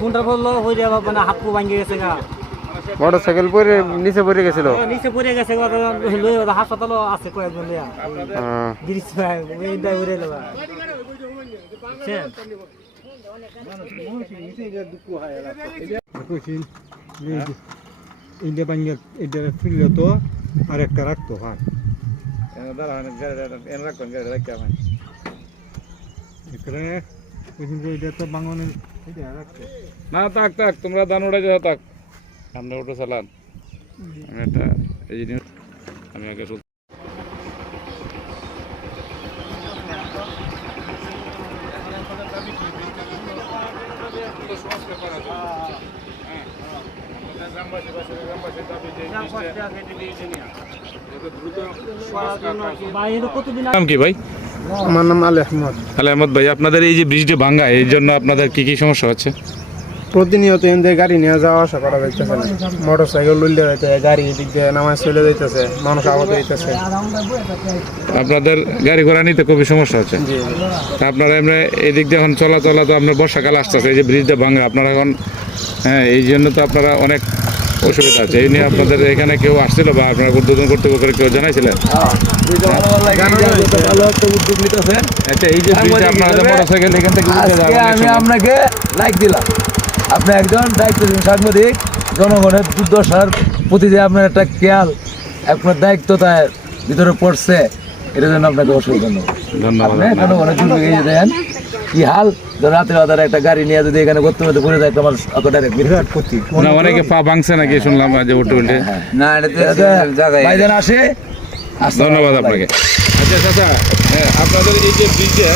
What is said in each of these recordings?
ফোনটা বললো হয়ে যাবে মানে হাত পা ভাঙে গেছে গা মোটরসাইকেল পরে নিচে পড়ে গেছিল নিচে পড়ে গেছে হাসপাতালও আছে কয়েকজন লইয়া ব্রিজ এইটা উড়ে দেবা ইন্ডিয়া বাঙ্গা এটা ফিরলে তো আর একটা রাখতো হাত এখানে এটা তো বাঙনের না থাক থাক তোমরা দান উড়ে যাও থাক সামনে উঠে চালান আমি একটা এই জিনিস আমি আগে নাম কি ভাই? আমার নাম আলী আহমদ। আলী আহমদ ভাই, আপনাদের এই যে ব্রিজটি ভাঙ্গা এই জন্য আপনাদের কি কি সমস্যা হচ্ছে? প্রতিনিয়ত এখান গাড়ি নিয়ে যাওয়া আসা করা যাইতেছে না, মোটর সাইকেল লইলে যাইতে গাড়ি এদিক দিয়ে নামাজ চলে যাইতেছে, মানুষ আহত হইতেছে। আপনাদের গাড়ি ঘোড়া নিতে খুবই সমস্যা হচ্ছে। জি তা আপনারা এমনি এদিক দিয়ে এখন চলাচল তো আপনার বর্ষাকাল আসতেছে, এই যে ব্রিজটা ভাঙ্গা আপনারা এখন হ্যাঁ এই জন্য তো আপনারা অনেক অসুবিধা আছে। এই নিয়ে আপনাদের এখানে কেউ আসছিল বা আপনারা উদ্বোধন কর্তৃপক্ষের কেউ জানাইছিলেন? আচ্ছা, এই যে ব্রিজটা আপনারা মোটরসাইকেল এখান থেকে আমি আপনাকে লাইক দিলাম, আপনি একজন দায়িত্বশীল সাংবাদিক, জনগণের দুর্দশার প্রতি যে আপনার একটা খেয়াল আপনার দায়িত্বতার ভিতরে পড়ছে, এটার জন্য আপনাকে অসংখ্য ধন্যবাদ। জনগণের দুর্যোগে দেন কি হাল, রাতের বাজারে একটা গাড়ি নিয়ে যদি এখানে করতে মধ্যে পড়ে যায় তোমার অত ডাইরেক্ট বিরাট ক্ষতি। না অনেকে পা ভাঙছে নাকি শুনলাম যে উল্টে উল্টে। না ভাইজান আসে। ধন্যবাদ আপনাকে। আচ্ছা চাচা, আপনাদের এই যে ব্রিজে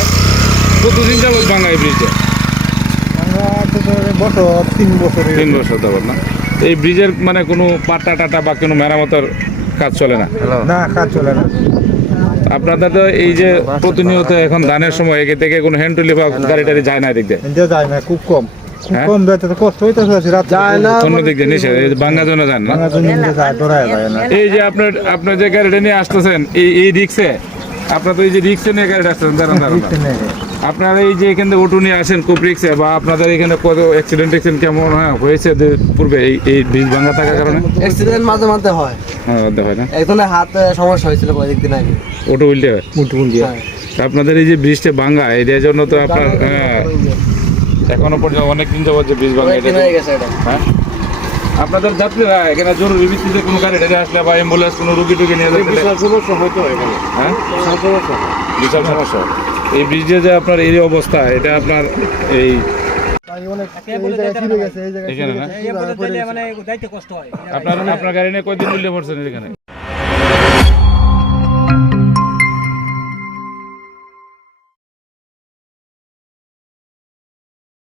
কতদিন যাবত ভাঙা এই ব্রিজে? বছর 3 বছর 3 বছর যাবত না? এই ব্রিজের মানে কোনো পাটা টাটা বা কোনো মেরামতের কাজ চলে না? না, কাজ চলে না। আপনাদের তো এই যে প্রতিনিয়ত এখন ধানের সময় একে থেকে কোনো হ্যান্ড টুলি বা গাড়ি টাড়ি যায় না এদিক দিয়ে? যায় না, খুব কম, খুব কম বেতে কষ্ট হইতেছে, রাত যায় না, অন্য দিক দিয়ে নিষেধ, এই ভাঙ্গা জন্য যান না? যায় না। এই যে আপনার যে গাড়িটা নিয়ে আসতেছেন এই রিক্সে, আপনার তো এই যে রিক্সে নিয়ে গাড়িটা আসতেছেন, দাঁড়ান আপনারা এই যে এখান থেকে অটো নিয়ে আসেন খুব রিক্সে, বা আপনাদের এখানে কত অ্যাক্সিডেন্ট কেমন হয়েছে পূর্বে এই ব্রিজ ভাঙ্গা থাকার কারণে? অ্যাক্সিডেন্ট মাঝে মাঝে হয়। হ্যাঁ হয় না? একজনে হাতে সমস্যা হয়েছিল কয়েকদিন আগে, অটো উল্টে হয়। আপনাদের এই যে ব্রিজটা ভাঙ্গা এটার জন্য তো আপনার এখনো পর্যন্ত অনেক দিন যাবত যে ব্রিজ ভাঙ্গা হ্যাঁ আপনাদের যাত্রীরা এখানে জরুরি ভিত্তিতে কোনো গাড়ি টাড়ি আসলে বা অ্যাম্বুলেন্স কোনো রুগী টুগী নিয়ে যাবে সমস্যা হয়তো এখানে, হ্যাঁ বিশাল সমস্যা। এই ব্রিজে যে আপনার এই অবস্থা, এটা আপনার এই এখানে না? আপনার গাড়ি নিয়ে কয়দিন উল্টে পড়ছেন এখানে?